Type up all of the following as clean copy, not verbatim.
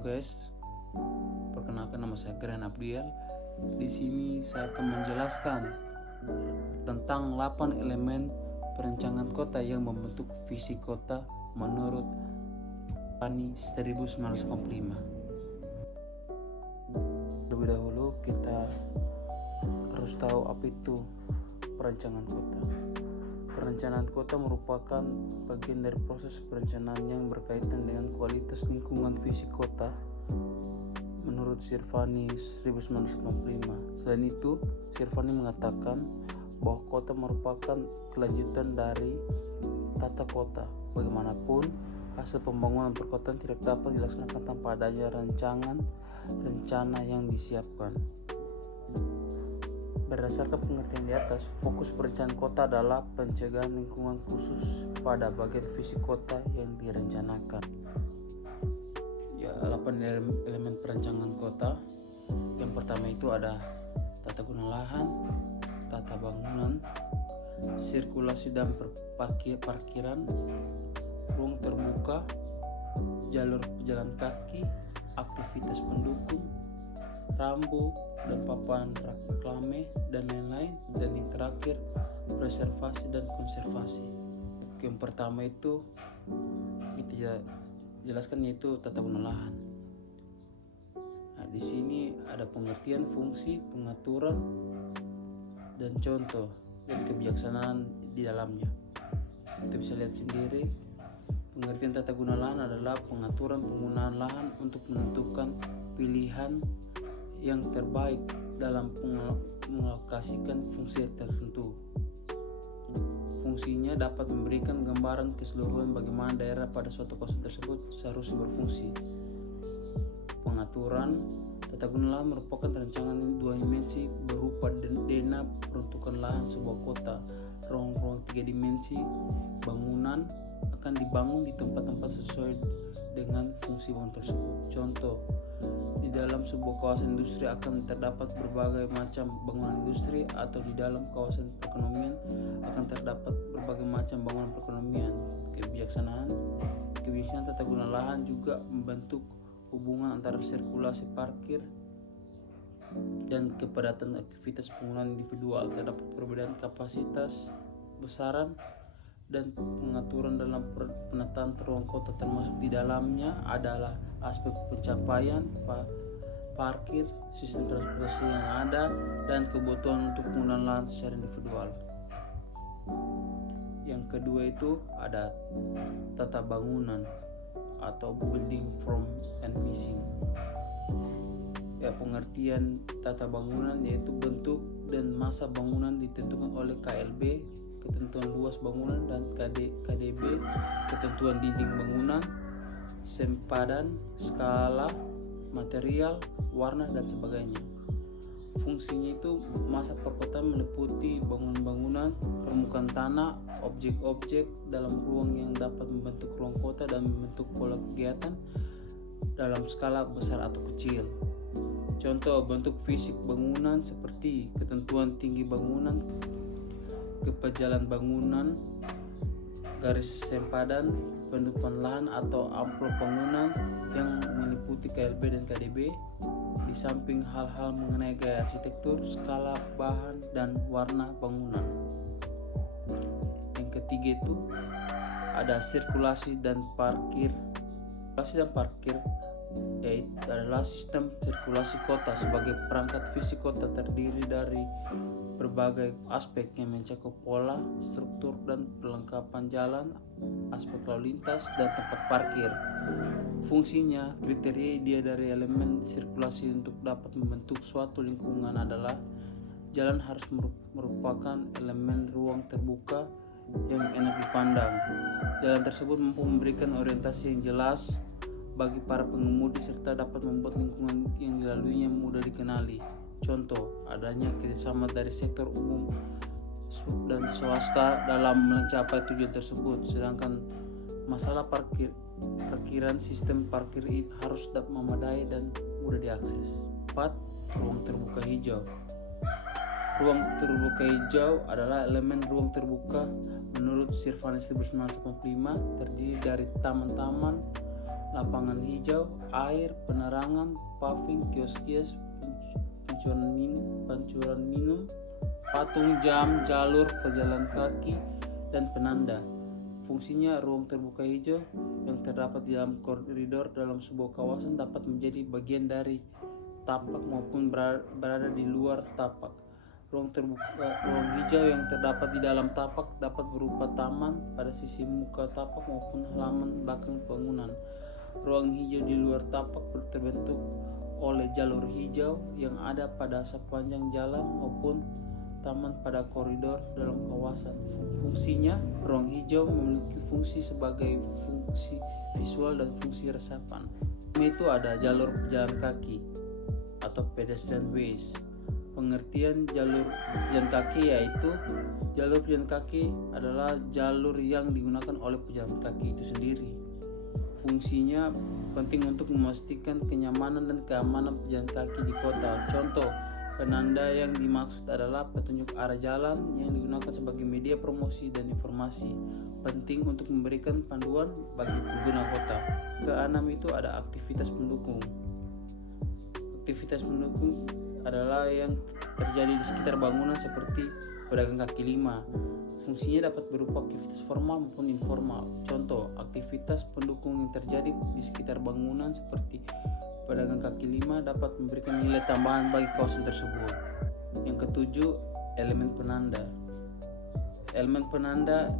Halo guys, perkenalkan nama saya Grand Abdiel. Di sini saya akan menjelaskan tentang 8 elemen perencanaan kota yang membentuk visi kota menurut Pani 1985. Lebih dahulu kita harus tahu apa itu perencanaan kota. Perencanaan kota merupakan bagian dari proses perencanaan yang berkaitan dengan kualitas lingkungan fisik kota menurut Sirvani 1985. Selain itu, Sirvani mengatakan bahwa kota merupakan kelanjutan dari tata kota. Bagaimanapun, hasil pembangunan perkotaan tidak dapat dilaksanakan tanpa adanya rencana yang disiapkan. Berdasarkan pengertian di atas, fokus perencanaan kota adalah pencegahan lingkungan khusus pada bagian fisik kota yang direncanakan. 8 elemen perencanaan kota. Yang pertama itu ada tata guna lahan, tata bangunan, sirkulasi dan parkiran, ruang terbuka, jalur pejalan kaki, aktivitas pendukung, rambu dan papan reklame dan lain-lain. Dan yang terakhir, preservasi dan konservasi. Yang pertama itu kita jelaskan, yaitu tata guna lahan. Nah, di sini ada pengertian, fungsi, pengaturan, dan contoh dan kebijaksanaan di dalamnya. Kita bisa lihat sendiri. Pengertian tata guna lahan adalah pengaturan penggunaan lahan untuk menentukan pilihan yang terbaik dalam mengalokasikan fungsi tertentu. Fungsinya dapat memberikan gambaran keseluruhan bagaimana daerah pada suatu kawasan tersebut seharusnya berfungsi. Pengaturan tata guna lahan merupakan rancangan dua dimensi berupa dena peruntukan lahan sebuah kota. Ruang-ruang 3 dimensi bangunan akan dibangun di tempat-tempat sesuai dengan fungsi bangunan tersebut. Contoh, di dalam sebuah kawasan industri akan terdapat berbagai macam bangunan industri, atau di dalam kawasan perekonomian akan terdapat berbagai macam bangunan perekonomian. Kebijaksanaan tata guna lahan juga membentuk hubungan antara sirkulasi parkir dan kepadatan aktivitas penggunaan individual. Terdapat perbedaan kapasitas, besaran, dan pengaturan dalam penataan ruang kota, termasuk di dalamnya adalah aspek pencapaian parkir, sistem transportasi yang ada, dan kebutuhan untuk penggunaan lahan secara individual. Yang kedua itu ada tata bangunan atau building form and missing. Pengertian tata bangunan yaitu bentuk dan masa bangunan ditentukan oleh KLB, ketentuan luas bangunan, dan KDB, ketentuan dinding bangunan, sempadan, skala, material, warna, dan sebagainya. Fungsinya itu masa perkotaan meliputi bangunan-bangunan, permukaan tanah, objek-objek dalam ruang yang dapat membentuk ruang kota dan membentuk pola kegiatan dalam skala besar atau kecil. Contoh bentuk fisik bangunan seperti ketentuan tinggi bangunan, kepanjangan bangunan, garis sempadan, penutupan lahan atau amplop bangunan yang meliputi KLB dan KDB. Di samping hal-hal mengenai gaya arsitektur, skala, bahan, dan warna bangunan. Yang ketiga itu ada sirkulasi dan parkir. Sirkulasi dan parkir yaitu adalah sistem sirkulasi kota sebagai perangkat fisik kota, terdiri dari berbagai aspek yang mencakup pola, struktur, dan perlengkapan jalan, aspek lalu lintas, dan tempat parkir. Fungsinya, kriteria dia dari elemen sirkulasi untuk dapat membentuk suatu lingkungan adalah jalan harus merupakan elemen ruang terbuka yang enak dipandang. Jalan tersebut mampu memberikan orientasi yang jelas bagi para pengemudi serta dapat membuat lingkungan yang dilaluinya mudah dikenali. Contoh, adanya kerjasama dari sektor umum dan swasta dalam mencapai tujuan tersebut. Sedangkan masalah parkiran, sistem parkir harus dapat memadai dan mudah diakses. 4. Ruang terbuka hijau. Ruang terbuka hijau adalah elemen ruang terbuka menurut Sirvani 1985, terdiri dari taman-taman, lapangan hijau, air, penerangan, paving, kios-kios, pancuran minum, patung jam, jalur pejalan kaki, dan penanda. Fungsinya, ruang terbuka hijau yang terdapat di dalam koridor dalam sebuah kawasan dapat menjadi bagian dari tapak maupun berada di luar tapak. Ruang hijau yang terdapat di dalam tapak dapat berupa taman pada sisi muka tapak maupun halaman belakang bangunan. Ruang hijau di luar tapak terbentuk oleh jalur hijau yang ada pada sepanjang jalan maupun taman pada koridor dalam kawasan. Fungsinya, ruang hijau memiliki fungsi sebagai fungsi visual dan fungsi resapan. Itu ada jalur pejalan kaki atau pedestrian ways. Pengertian jalur pejalan kaki yaitu jalur pejalan kaki adalah jalur yang digunakan oleh pejalan kaki itu sendiri. Fungsinya penting untuk memastikan kenyamanan dan keamanan pejalan kaki di kota. Contoh, penanda yang dimaksud adalah petunjuk arah jalan yang digunakan sebagai media promosi dan informasi, penting untuk memberikan panduan bagi pengguna kota. Keenam itu ada aktivitas pendukung. Aktivitas pendukung adalah yang terjadi di sekitar bangunan seperti pedagang kaki lima. Fungsinya dapat berupa aktivitas formal maupun informal. Contoh, aktivitas pendukung yang terjadi di sekitar bangunan seperti pedagang kaki lima dapat memberikan nilai tambahan bagi kawasan tersebut. Yang ketujuh, elemen penanda. Elemen penanda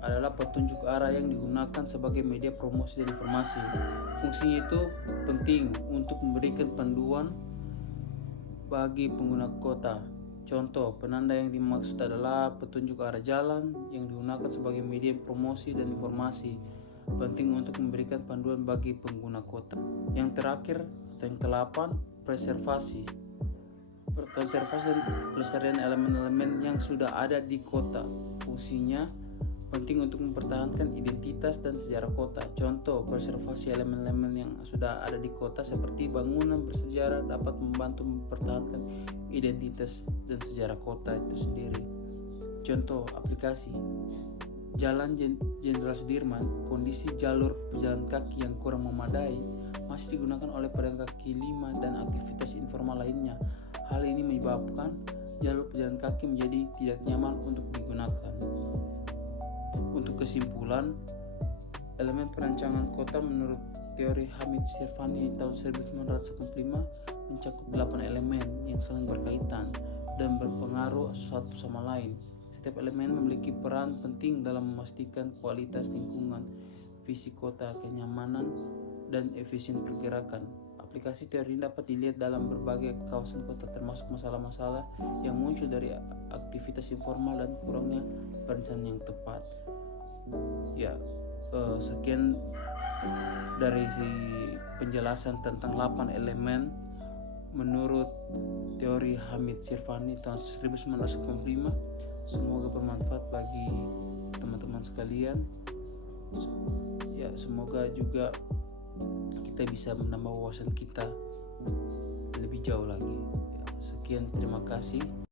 adalah petunjuk arah yang digunakan sebagai media promosi dan informasi. Fungsinya itu penting untuk memberikan panduan bagi pengguna kota. Contoh, penanda yang dimaksud adalah petunjuk arah jalan yang digunakan sebagai media promosi dan informasi, penting untuk memberikan panduan bagi pengguna kota. Yang terakhir, yang ke-8, preservasi. Konservasi dan pelestarian elemen-elemen yang sudah ada di kota. Fungsinya penting untuk mempertahankan identitas dan sejarah kota. Contoh, preservasi elemen-elemen yang sudah ada di kota seperti bangunan bersejarah dapat membantu mempertahankan identitas dan sejarah kota itu sendiri. Contoh aplikasi: Jalan Jenderal Sudirman, kondisi jalur pejalan kaki yang kurang memadai masih digunakan oleh pedagang kaki lima dan aktivitas informal lainnya. Hal ini menyebabkan jalur pejalan kaki menjadi tidak nyaman untuk digunakan. Untuk kesimpulan, elemen perancangan kota menurut teori Hamid Sirvani tahun 1985 mencakup 8 elemen yang saling berkaitan dan berpengaruh satu sama lain. Setiap elemen memiliki peran penting dalam memastikan kualitas lingkungan, visi kota, kenyamanan, dan efisien pergerakan. Aplikasi teori ini dapat dilihat dalam berbagai kawasan kota, termasuk masalah-masalah yang muncul dari aktivitas informal dan kurangnya perencanaan yang tepat. Sekian dari penjelasan tentang 8 elemen menurut teori Hamid Sirvani tahun 1995. Semoga bermanfaat bagi teman-teman sekalian. Semoga juga kita bisa menambah wawasan kita lebih jauh lagi. Sekian, terima kasih.